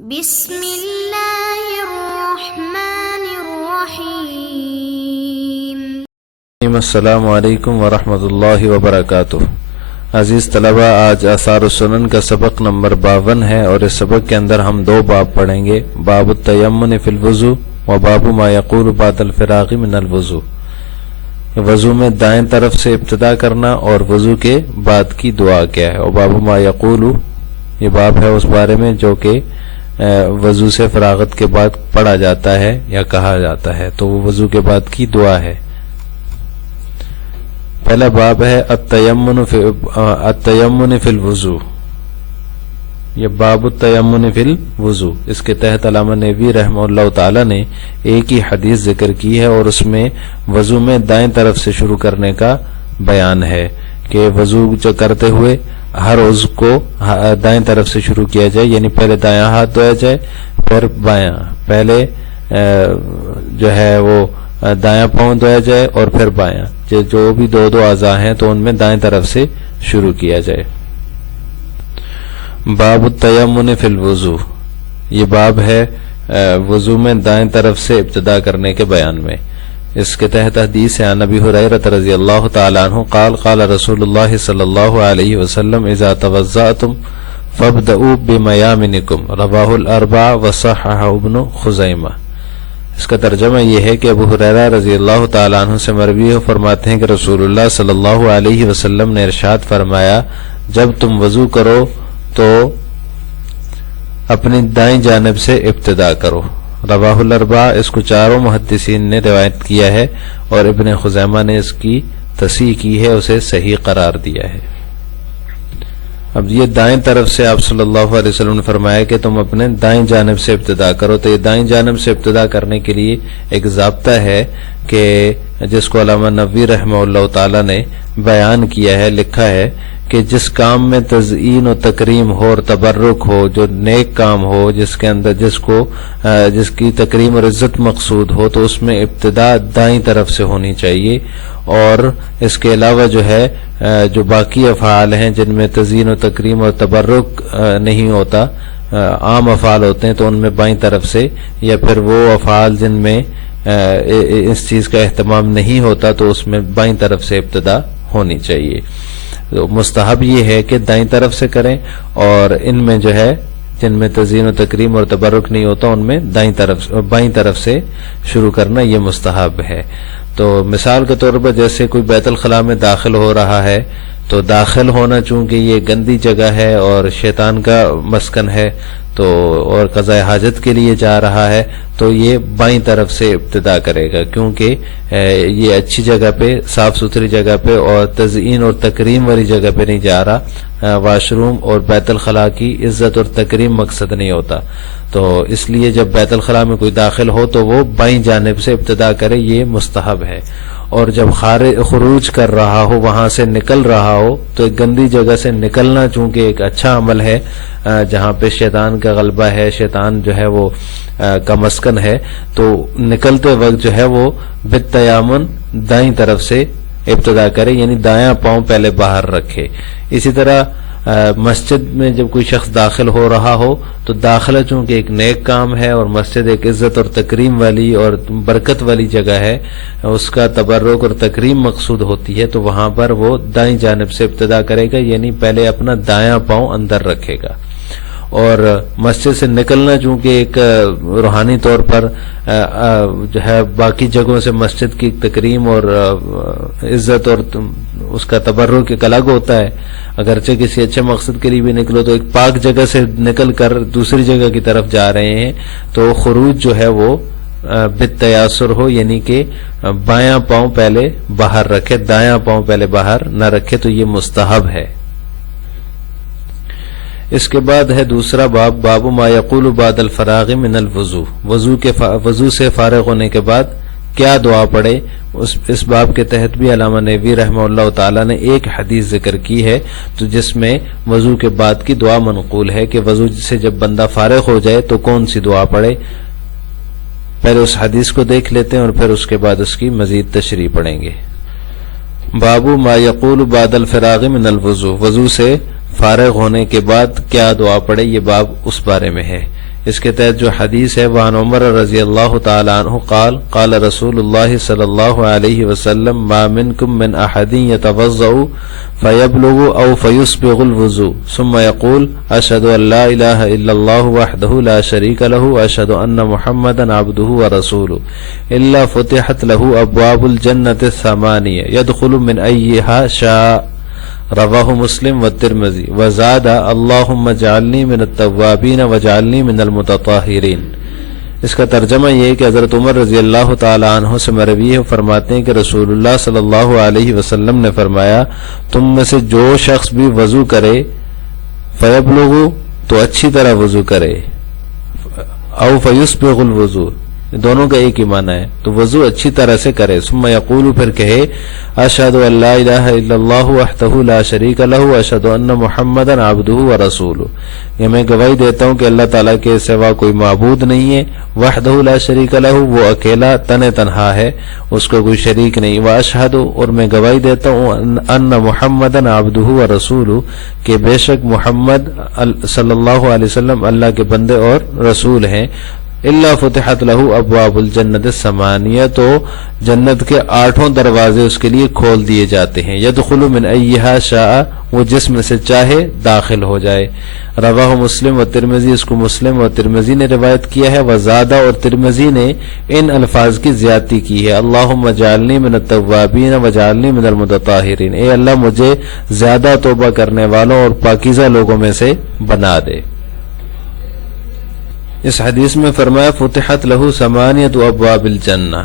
بسم اللہ الرحمن الرحیم۔ السلام علیکم ورحمۃ اللہ وبرکاتہ۔ عزیز طلبہ، آج آثار السنن کا سبق نمبر 52 ہے اور اس سبق کے اندر ہم دو باب پڑھیں گے، باب التیمن فی الوضو و باب ما یقول بعد الفراغ من الوضو۔ وضو میں دائیں طرف سے ابتدا کرنا اور وضو کے بعد کی دعا کیا ہے، اور باب ما یقول، یہ باب ہے اس بارے میں جو کہ وضو سے فراغت کے بعد پڑھا جاتا ہے یا کہا جاتا ہے، تو وہ وضو کے بعد کی دعا ہے۔ پہلا باب ہے التیمن فی الوضو، یہ باب التیمن فی الوضو۔ اس کے تحت علامہ نووی رحمہ اللہ تعالی نے ایک ہی حدیث ذکر کی ہے اور اس میں وضو میں دائیں طرف سے شروع کرنے کا بیان ہے کہ وضو جو کرتے ہوئے ہر عضو کو دائیں طرف سے شروع کیا جائے، یعنی پہلے دایاں ہاتھ دھویا جائے پھر بایاں، پہلے جو ہے وہ دایاں پاؤں دھویا جائے اور پھر بایاں، جو بھی دو اعضاء ہیں تو ان میں دائیں طرف سے شروع کیا جائے۔ باب التیمن فی الوضو، یہ باب ہے وضو میں دائیں طرف سے ابتدا کرنے کے بیان میں۔ اس کے تحت حدیث ہے عن ابی ہریرہ رضی اللہ تعالی عنہ قال قال رسول اللہ صلی اللہ علیہ وسلم اذا توضأتم فابدؤوا بمیامنکم، رواہ الاربعہ وصححہ ابن خزیمہ۔ اس کا ترجمہ یہ ہے کہ ابو ہریرہ رضی اللہ تعالی عنہ سے مروی ہے، فرماتے ہیں کہ رسول اللہ صلی اللہ علیہ وسلم نے ارشاد فرمایا، جب تم وضو کرو تو اپنی دائیں جانب سے ابتدا کرو۔ رواہ الاربعہ، اس کو چاروں محدثین نے روایت کیا ہے اور ابن خزیمہ نے اس کی تصحیح کی ہے، اسے صحیح قرار دیا ہے۔ اب یہ دائیں طرف سے آپ صلی اللہ علیہ وسلم نے فرمایا کہ تم اپنے دائیں جانب سے ابتدا کرو، تو یہ دائیں جانب سے ابتدا کرنے کے لیے ایک ضابطہ ہے کہ جس کو علامہ نووی رحمہ اللہ تعالی نے بیان کیا ہے، لکھا ہے کہ جس کام میں تزئین و تکریم ہو اور تبرک ہو، جو نیک کام ہو، جس کے اندر جس کی تکریم اور عزت مقصود ہو، تو اس میں ابتدا دائیں طرف سے ہونی چاہیے، اور اس کے علاوہ جو ہے جو باقی افعال ہیں جن میں تزئین و تکریم اور تبرک نہیں ہوتا، عام افعال ہوتے ہیں، تو ان میں بائیں طرف سے، یا پھر وہ افعال جن میں اس چیز کا اہتمام نہیں ہوتا تو اس میں بائیں طرف سے ابتدا ہونی چاہیے۔ تو مستحب یہ ہے کہ دائیں طرف سے کریں، اور ان میں جو ہے جن میں تزئین و تکریم اور تبرک نہیں ہوتا ان میں بائیں طرف سے شروع کرنا یہ مستحب ہے۔ تو مثال کے طور پر جیسے کوئی بیت الخلاء میں داخل ہو رہا ہے، تو داخل ہونا چونکہ یہ گندی جگہ ہے اور شیطان کا مسکن ہے، تو اور قضاء حاجت کے لیے جا رہا ہے، تو یہ بائیں طرف سے ابتدا کرے گا، کیونکہ یہ اچھی جگہ پہ، صاف ستھری جگہ پہ اور تزئین اور تکریم والی جگہ پہ نہیں جا رہا۔ واش روم اور بیت الخلاء کی عزت اور تکریم مقصد نہیں ہوتا، تو اس لیے جب بیت الخلاء میں کوئی داخل ہو تو وہ بائیں جانب سے ابتدا کرے، یہ مستحب ہے۔ اور جب خروج کر رہا ہو، وہاں سے نکل رہا ہو، تو ایک گندی جگہ سے نکلنا چونکہ ایک اچھا عمل ہے، جہاں پہ شیطان کا غلبہ ہے، شیطان جو ہے وہ کا مسکن ہے، تو نکلتے وقت جو ہے وہ بالتیامن دائیں طرف سے ابتدا کرے، یعنی دایاں پاؤں پہلے باہر رکھے۔ اسی طرح مسجد میں جب کوئی شخص داخل ہو رہا ہو تو داخلہ چونکہ ایک نیک کام ہے اور مسجد ایک عزت اور تکریم والی اور برکت والی جگہ ہے، اس کا تبرک اور تکریم مقصود ہوتی ہے، تو وہاں پر وہ دائیں جانب سے ابتدا کرے گا، یعنی پہلے اپنا دایاں پاؤں اندر رکھے گا۔ اور مسجد سے نکلنا چونکہ ایک روحانی طور پر جو ہے باقی جگہوں سے مسجد کی تکریم اور عزت اور اس کا تبرک ایک الگ ہوتا ہے، اگرچہ کسی اچھے مقصد کے لیے بھی نکلو تو ایک پاک جگہ سے نکل کر دوسری جگہ کی طرف جا رہے ہیں، تو خروج جو ہے وہ بالتیاسر ہو، یعنی کہ بایاں پاؤں پہلے باہر رکھے، دایاں پاؤں پہلے باہر نہ رکھے، تو یہ مستحب ہے۔ اس کے بعد ہے دوسرا باب، باب ما یقول بعد الفراغ من الوضو، وضو سے فارغ ہونے کے بعد کیا دعا پڑھے۔ اس باب کے تحت بھی علامہ نووی رحمہ اللہ تعالی نے ایک حدیث ذکر کی ہے، تو جس میں وضو کے بعد کی دعا منقول ہے کہ وضو سے جب بندہ فارغ ہو جائے تو کون سی دعا پڑھے۔ پہلے اس حدیث کو دیکھ لیتے ہیں اور پھر اس کے بعد اس کی مزید تشریح پڑھیں گے۔ باب ما یقول بعد الفراغ من الوضو، وضو سے فارغ ہونے کے بعد کیا دعا پڑھے، یہ باب اس بارے میں ہے۔ اس کے تحت جو حدیث ہے وعن عمر رضی اللہ تعالی عنہ قال قال رسول اللہ صلی اللہ علیہ وسلم ما منکم من احد یتوضأ فیبلغ او فیسبغ الوضوء ثم يقول اشهد ان لا اله الا الله وحده لا شريك له واشهد ان محمدا عبده ورسوله الا فتحت له ابواب الجنة الثمانية يدخل من ايها شاء رواہ مسلم والترمذی وزاد اللہم اجعلنی من التوابین واجعلنی من المتطہرین۔ اس کا ترجمہ یہ ہے کہ حضرت عمر رضی اللہ تعالی عنہ سے مروی ہے، فرماتے ہیں کہ رسول اللہ صلی اللہ علیہ وسلم نے فرمایا تم میں سے جو شخص بھی وضو کرے فیبلغ تو اچھی طرح وضو کرے، او فیسبغ الوضو دونوں کا ایک ہی معنی ہے، تو وضو اچھی طرح سے کرے، ثم یقول پھر کہے اشہد ان لا الہ الا اللہ وحدہ لا شریک لہ واشہد ان محمدا عبدہ ورسولہ، یہ میں گواہی دیتا ہوں کہ اللہ تعالیٰ کے سوا کوئی معبود نہیں ہے، وحدہ لا شریک لہ وہ اکیلا تنہا ہے، اس کو کوئی شریک نہیں، واشہد اور میں گواہی دیتا ہوں ان محمدا عبدہ ورسولہ کہ بے شک محمد صلی اللہ علیہ وسلم اللہ کے بندے اور رسول ہیں، الا فتحت لہ ابواب الجنت الثمانیہ تو جنت کے 8 دروازے اس کے لیے کھول دیے جاتے ہیں، یدخل من ایہا شاء وہ جس میں سے چاہے داخل ہو جائے۔ رواہ مسلم و ترمذی، اس کو مسلم و ترمذی نے روایت کیا ہے، وزادہ اور ترمذی نے ان الفاظ کی زیادتی کی ہے، اللہم اجعلنی من التوابین واجعلنی من المتطہرین، اے اللہ مجھے زیادہ توبہ کرنے والوں اور پاکیزہ لوگوں میں سے بنا دے۔ اس حدیث میں فرمایا فتحت لہو ثمانیۃ ابواب الجنہ،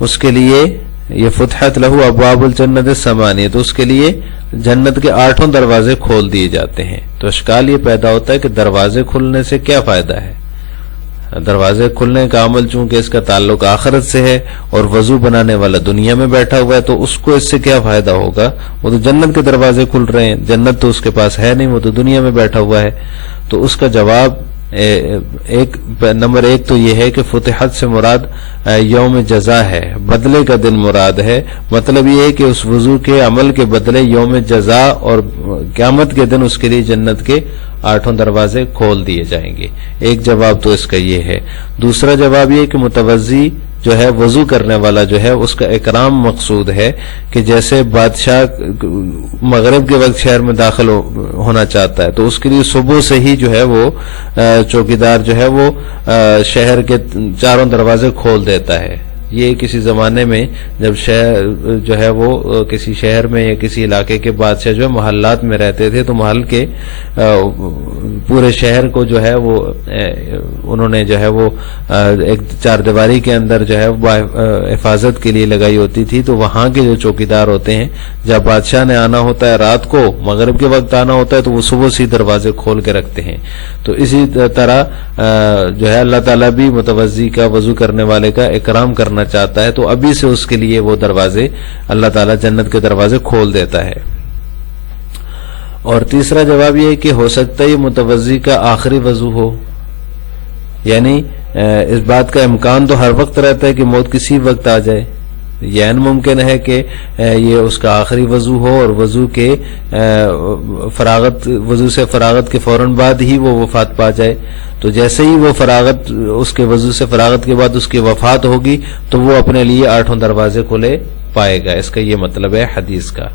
اس کے لیے یہ فتحت لہو ابواب الجنت الثمانیہ تو اس کے لیے جنت کے 8 دروازے کھول دیے جاتے ہیں۔ تو اشکال یہ پیدا ہوتا ہے کہ دروازے کھلنے سے کیا فائدہ ہے؟ دروازے کھلنے کا عمل چونکہ اس کا تعلق آخرت سے ہے اور وضو بنانے والا دنیا میں بیٹھا ہوا ہے تو اس کو اس سے کیا فائدہ ہوگا؟ وہ تو جنت کے دروازے کھل رہے ہیں، جنت تو اس کے پاس ہے نہیں، وہ تو دنیا میں بیٹھا ہوا ہے۔ تو اس کا جواب نمبر 1 تو یہ ہے کہ فتحت سے مراد یوم جزا ہے، بدلے کا دن مراد ہے، مطلب یہ ہے کہ اس وضو کے عمل کے بدلے یوم جزا اور قیامت کے دن اس کے لیے جنت کے 8 دروازے کھول دیے جائیں گے۔ ایک جواب تو اس کا یہ ہے۔ دوسرا جواب یہ کہ متوضی جو ہے وضو کرنے والا جو ہے اس کا اکرام مقصود ہے کہ جیسے بادشاہ مغرب کے وقت شہر میں داخل ہونا چاہتا ہے تو اس کے لیے صبح سے ہی جو ہے وہ چوکیدار جو ہے وہ شہر کے 4 دروازے کھول دیتا ہے۔ یہ کسی زمانے میں جب شہر جو ہے وہ کسی شہر میں یا کسی علاقے کے بادشاہ جو ہے محلات میں رہتے تھے تو محل کے پورے شہر کو جو ہے وہ انہوں نے جو ہے وہ ایک 4 دیواری کے اندر جو ہے حفاظت کے لیے لگائی ہوتی تھی، تو وہاں کے جو چوکیدار ہوتے ہیں جب بادشاہ نے آنا ہوتا ہے رات کو مغرب کے وقت آنا ہوتا ہے تو وہ صبح سے دروازے کھول کے رکھتے ہیں۔ تو اسی طرح جو ہے اللہ تعالیٰ بھی متوضی کا وضو کرنے والے کا اکرام کرنا چاہتا ہے تو ابھی سے اس کے لیے وہ دروازے اللہ تعالیٰ جنت کے دروازے کھول دیتا ہے۔ اور تیسرا جواب یہ ہے کہ ہو سکتا ہے یہ متوضی کا آخری وضو ہو، یعنی اس بات کا امکان تو ہر وقت رہتا ہے کہ موت کسی وقت آ جائے، یہ ممکن ہے کہ یہ اس کا آخری وضو ہو اور وضو سے فراغت کے فوراً بعد ہی وہ وفات پا جائے، تو جیسے ہی وہ فراغت اس کے وضو سے فراغت کے بعد اس کی وفات ہوگی تو وہ اپنے لیے 8 دروازے کھلے پائے گا، اس کا یہ مطلب ہے حدیث کا۔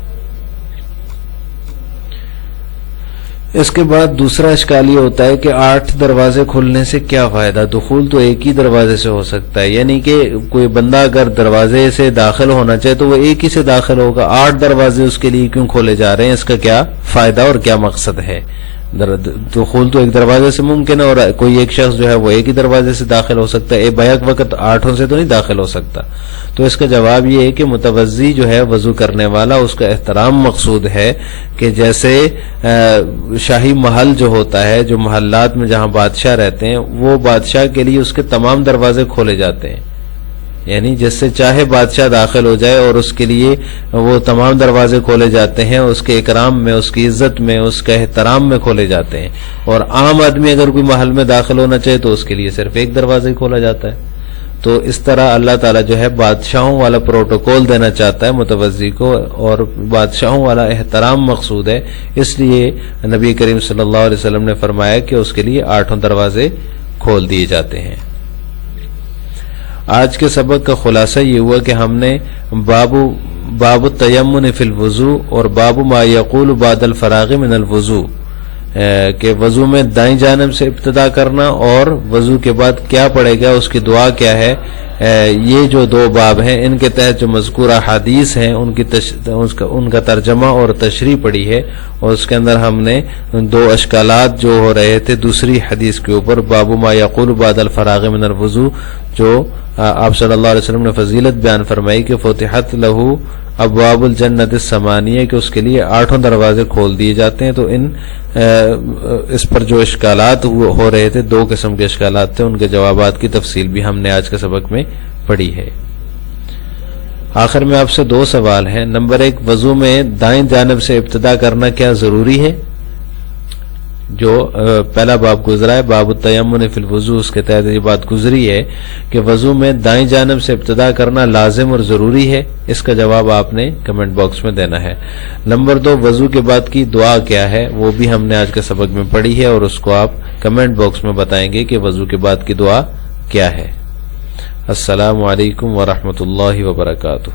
اس کے بعد دوسرا اشکال یہ ہوتا ہے کہ 8 دروازے کھلنے سے کیا فائدہ؟ دخول تو ایک ہی دروازے سے ہو سکتا ہے، یعنی کہ کوئی بندہ اگر دروازے سے داخل ہونا چاہے تو وہ ایک ہی سے داخل ہوگا، 8 دروازے اس کے لیے کیوں کھولے جا رہے ہیں؟ اس کا کیا فائدہ اور کیا مقصد ہے؟ دخول تو ایک دروازے سے ممکن ہے اور کوئی ایک شخص جو ہے وہ ایک ہی دروازے سے داخل ہو سکتا ہے، بیک وقت 8 سے تو نہیں داخل ہو سکتا۔ تو اس کا جواب یہ ہے کہ متوضی جو ہے وضو کرنے والا اس کا احترام مقصود ہے کہ جیسے شاہی محل جو ہوتا ہے، جو محلات میں جہاں بادشاہ رہتے ہیں وہ بادشاہ کے لیے اس کے تمام دروازے کھولے جاتے ہیں، یعنی جس سے چاہے بادشاہ داخل ہو جائے اور اس کے لیے وہ تمام دروازے کھولے جاتے ہیں، اس کے اکرام میں، اس کی عزت میں، اس کے احترام میں کھولے جاتے ہیں۔ اور عام آدمی اگر کوئی محل میں داخل ہونا چاہے تو اس کے لیے صرف ایک دروازہ ہی کھولا جاتا ہے۔ تو اس طرح اللہ تعالیٰ جو ہے بادشاہوں والا پروٹوکول دینا چاہتا ہے متوضی کو، اور بادشاہوں والا احترام مقصود ہے، اس لیے نبی کریم صلی اللہ علیہ وسلم نے فرمایا کہ اس کے لیے 8 دروازے کھول دیے جاتے ہیں۔ آج کے سبق کا خلاصہ یہ ہوا کہ ہم نے باب التیمن فی الوضو اور باب ما یقول بعد الفراغ من الوضو کہ وضو میں دائیں جانب سے ابتدا کرنا اور وضو کے بعد کیا پڑے گا، اس کی دعا کیا ہے، یہ جو دو باب ہیں ان کے تحت جو مذکورہ حدیث ہیں ان کا ترجمہ اور تشریح پڑی ہے، اور اس کے اندر ہم نے دو اشکالات جو ہو رہے تھے دوسری حدیث کے اوپر، باب ما یقول بعد الفراغ من الوضو، جو آپ صلی اللہ علیہ وسلم نے فضیلت بیان فرمائی کہ فتحت لہو ابواب الجنت الثمانیہ، کہ اس کے لیے 8 دروازے کھول دیے جاتے ہیں۔ تو اس پر جو اشکالات ہو رہے تھے، 2 قسم کے اشکالات تھے، ان کے جوابات کی تفصیل بھی ہم نے آج کے سبق میں پڑھی ہے۔ آخر میں آپ سے 2 سوال ہیں۔ نمبر 1، وضو میں دائیں جانب سے ابتدا کرنا کیا ضروری ہے؟ جو پہلا باب گزرا ہے باب التیمن فی الوضو، اس کے تحت یہ بات گزری ہے کہ وضو میں دائیں جانب سے ابتدا کرنا لازم اور ضروری ہے۔ اس کا جواب آپ نے کمنٹ باکس میں دینا ہے۔ نمبر 2، وضو کے بعد کی دعا کیا ہے، وہ بھی ہم نے آج کے سبق میں پڑھی ہے، اور اس کو آپ کمنٹ باکس میں بتائیں گے کہ وضو کے بعد کی دعا کیا ہے۔ السلام علیکم ورحمۃ اللہ وبرکاتہ۔